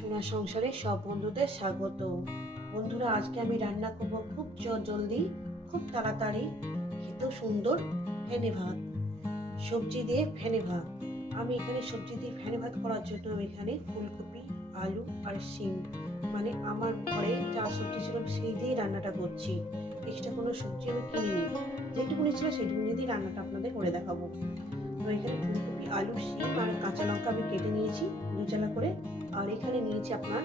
সোনার সংসারে সব বন্ধুদের স্বাগত। বন্ধুরা, আজকে আমি রান্না করব খুব জলদি, খুব তাড়াতাড়ি, খেতেও সুন্দর ফেনে ভাত, সবজি দিয়ে ফেনে ভাত। আমি এখানে সবজি দিয়ে ফেনে ভাত করার জন্য আমি এখানে ফুলকপি, আলু আর শিম। মানে আমার ঘরে যা সবজি ছিল সেই দিয়েই রান্নাটা করছি। এক্সট্রা কোনো সবজি আমি কিনিনি। যেটুকুনি ছিল সেটুকুনি দিয়ে রান্নাটা আপনাদের করে দেখাবো। এখানে ফুলকপি, আলু, শিম আর কাঁচা লঙ্কা আমি কেটে নিয়েছি। দু করে আর এখানে নিয়েছি আপনার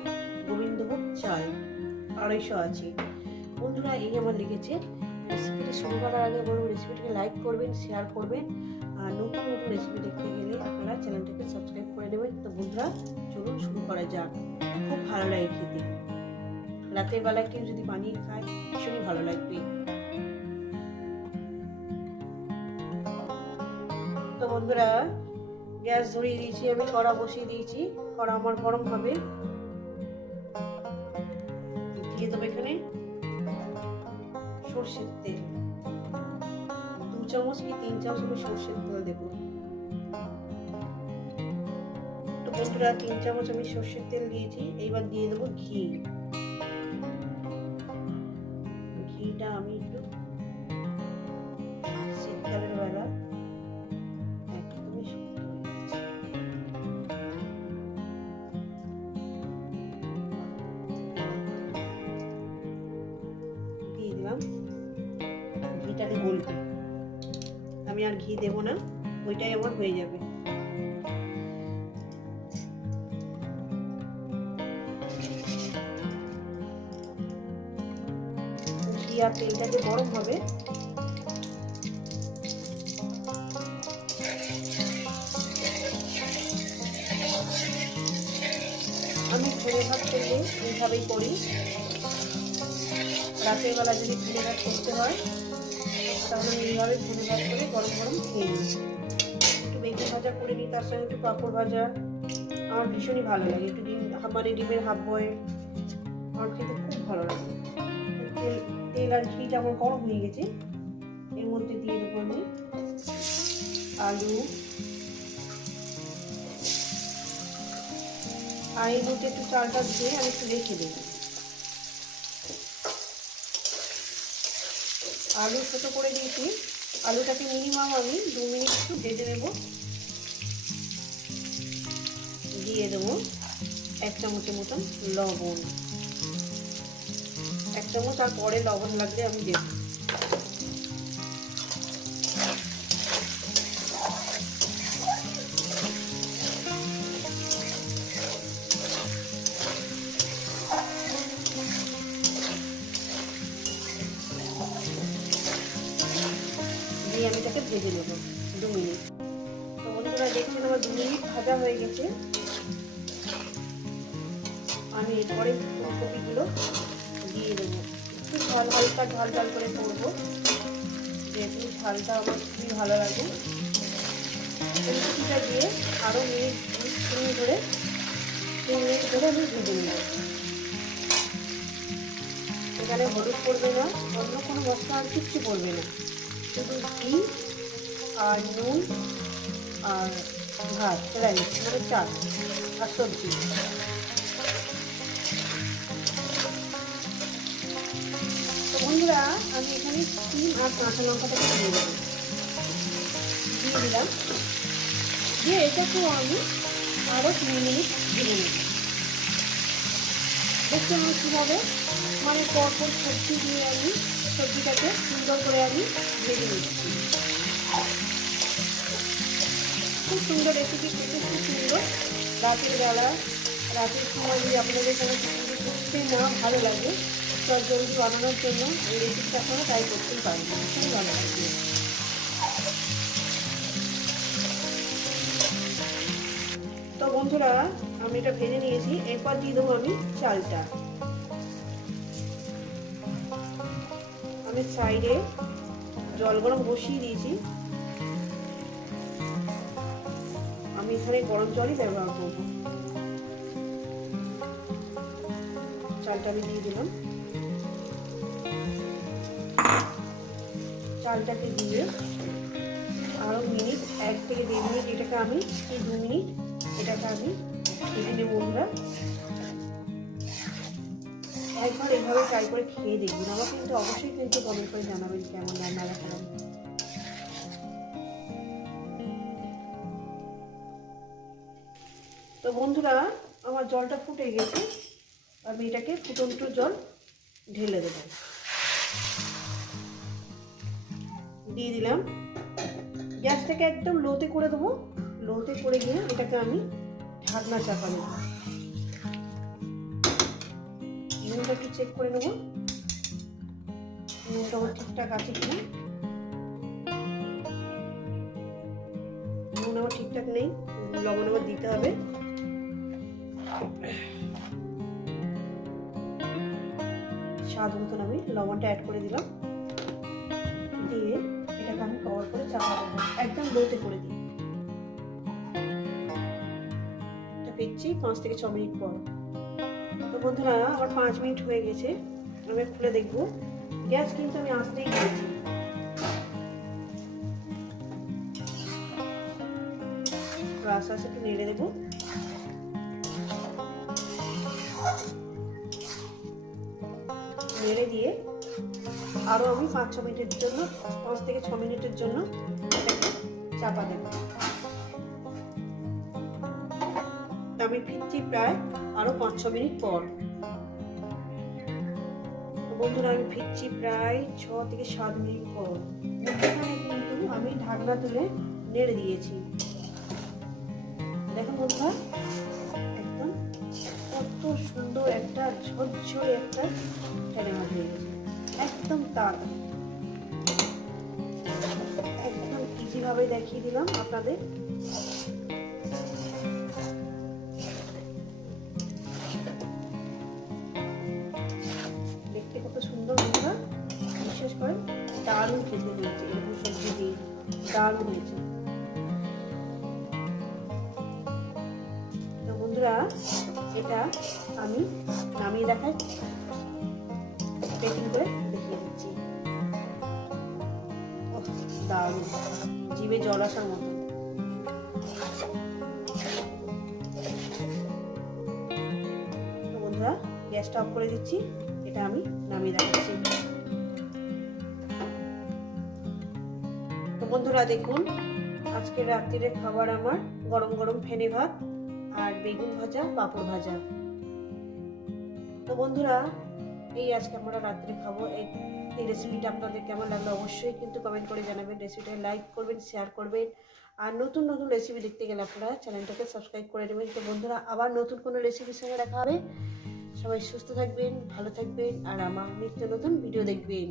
গোবিন্দভোগ চাল, আড়াইশো আছে বন্ধুরা, এই আমার লেগেছে রেসিপিটি শুরু করার আগে বলব রেসিপিটিকে লাইক করবেন শেয়ার করবেন, আর নতুন নতুন রেসিপি দেখতে গেলে আপনারা চ্যানেলটাকে সাবস্ক্রাইব করে নেবেন। তো বন্ধুরা, চলুন শুরু করা যাক। খুব ভালো লাগে খেতে। রাতের বেলায় কেউ যদি বানিয়ে খায়, ভীষণই ভালো লাগবে। তো বন্ধুরা গ্যাস ধরিয়ে দিয়েছি, আমি কড়া বসিয়ে দিয়েছি। কড়া আমার গরম হবে। দিয়ে দেবো এখানে সর্ষের তেল। দু চামচ কি তিন চামচ আমি সর্ষের তেল দেবো। বন্ধুরা, তিন চামচ আমি সর্ষের তেল দিয়েছি। এইবার দিয়ে দেবো ঘি। ঘিটা আমি একটু আমি আর ঘি দেবো না, ওইটাই আমার হয়ে যাবে। ঘি আর তেলটাকে গরম হবে, আমি ঘুরে ভাত করলে এইভাবেই করি। রাতের বেলা যদি ঘুরে ভাত করতে হয় তাহলে এইভাবে ঘুরে ভাত করে গরম গরম খেয়ে নিই। একটু বেগুন ভাজা করে নিই, তার সঙ্গে একটু পাঁপড় ভাজা। আমার ভীষণই ভালো লাগে। একটু ডিম মানে ডিমের হাফ বয়েল আমার খেতে খুব ভালো লাগে। তেল তেল আর ঘিটা আমার গরম হয়ে গেছে, এর মধ্যে দিয়ে দেবো আমি আলু। আর এর মধ্যে একটু চালটা ধুয়ে আমি একটু রেখে দেবো আলু ছোটো করে দিয়েছি। আলুটাকে মিনিমাম আমি দু মিনিট একটু ভেজে নেব। দিয়ে দেবো এক চামচের মতন লবণ। এক চামচ আর পরে লবণ লাগলে আমি দেব। ভেজে নেব, দু মিনিট। তো বন্ধুরা দেখছেন আমার দু মিনিট ভাজা হয়ে গেছে। আমি এরপরে ফুলকপিগুলো দিয়ে দেবো। একটু ঝাল, হালকা ঝাল ঝাল করে করব। যেহেতু ঝালটা আমার খুবই ভালো লাগে। ফুলকপিটা দিয়ে আরও মিনিট মিনিট ধরে তিন মিনিট ধরে আমি ভেজে নেব। এখানে হলুদ পড়বে না, অন্য কোনো মশলা আর কিচ্ছু পড়বে না। শুধু ঘি আর নুন, আর ভাত। রাইস মানে চাল আর সবজি। তো বন্ধুরা, আমি এখানে সিম আর কাঁচা লঙ্কাটাকে দিয়ে দেবো দিয়ে দিলাম। দিয়ে এটাকেও আমি আরও তিন মিনিট ভেজে নেব। দেখতে আমার কীভাবে। মানে পরপর সবজি দিয়ে আমি সবজিটাকে সুন্দর করে আমি ভেজে নিচ্ছি। খুব সুন্দর রেসিপি খেতে খুব সুন্দর। রাতের বেলা, রাতের সময় যদি আপনাদের কোনো করতে না ভালো লাগে চট জলদি বানানোর জন্য এই রেসিপিটা আপনারা ট্রাই করতেই পারেন। খুবই ভালো লাগবে তো বন্ধুরা, আমি এটা ভেজে নিয়েছি। এরপর দিয়ে দেবো আমি চালটা। আমি সাইডে জল গরম বসিয়ে দিয়েছি। আমি এখানে গরম জলই ব্যবহার করব। চালটা আমি দিয়ে দিলাম। চালটাকে দিয়ে আরও মিনিট, এক থেকে দেড় মিনিট এটাকে আমি দু মিনিট এটাকে আমি নেব আমরা। একবার এভাবে ট্রাই করে খেয়ে দেখবেন। আমাকে কিন্তু অবশ্যই কিন্তু কমেন্ট করে জানাবেন কেমন রান্না দেখালাম। তো বন্ধুরা, আমার জলটা ফুটে গেছে। আমি এটাকে ফুটন্ত জল ঢেলে দেবো। দিয়ে দিলাম। গ্যাসটাকে একদম লোতে করে দেবো। লোতে করে গিয়ে এটাকে আমি ঢাকনা চাপা দেবো। নুনটা একটু চেক করে নেব। নুনটা আমার ঠিকঠাক আছে কিনা? নুন আমার ঠিকঠাক নেই, লবণ আবার দিতে হবে। স্বাদ মতন আমি লবণটা অ্যাড করে দিলাম। দিয়ে এটাকে আমি কভার করে চাপা দেবো। একদম লোতে করে দিই। এটা ফিরছি পাঁচ থেকে ছ মিনিট পর। বন্ধুরা, আমার পাঁচ মিনিট হয়ে গেছে। আমি খুলে দেখব। গ্যাস কিন্তু আমি আসতেই দিয়েছি আস্তে আস্তে একটু নেড়ে দেবো। নেড়ে দিয়ে আরও আমি পাঁচ ছ মিনিটের জন্য, পাঁচ থেকে ছ মিনিটের জন্য চাপা দেব। আমি ফিরছি প্রায় আরও পাঁচ ছ মিনিট পর। বন্ধুরা, আমি ফিরছি প্রায় ছ থেকে সাত মিনিট পর। কিন্তু আমি ঢাকনা তুলে নেড়ে দিয়েছি। দেখুন বন্ধুরা, একদম কত সুন্দর একটা ঝরঝরে একটা ঠেলে মাছ হয়ে একদম তাড়াতাড়ি একদম ইজি ভাবে দেখিয়ে দিলাম আপনাদের। দারুণ হয়েছে তো বন্ধুরা, এটা আমি নামিয়ে দেখাই। পেকিং করে দেখিয়ে দিচ্ছি। দারুণ। জিভে জল আসার মতো। বন্ধুরা, গ্যাসটা অফ করে দিচ্ছি। এটা আমি নামিয়ে দেখাচ্ছি। বন্ধুরা দেখুন, আজকে রাত্রিরে খাবার আমার গরম গরম ফেনে ভাত আর বেগুন ভাজা, পাঁপড় ভাজা। তো বন্ধুরা, এই আজকে আমরা রাত্রে খাব। এই এই রেসিপিটা আপনাদের কেমন লাগল অবশ্যই কিন্তু কমেন্ট করে জানাবেন। রেসিপিটা লাইক করবেন শেয়ার করবেন। আর নতুন নতুন রেসিপি দেখতে গেলে আপনারা চ্যানেলটাকে সাবস্ক্রাইব করে নেবেন। তো বন্ধুরা, আবার নতুন কোনো রেসিপির সঙ্গে দেখা হবে। সবাই সুস্থ থাকবেন, ভালো থাকবেন আর আমার নিত্য নতুন ভিডিও দেখবেন।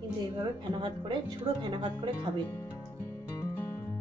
কিন্তু এইভাবে ফেনা ভাত করে ঝুড়ো ফেনা ভাত করে খাবেন।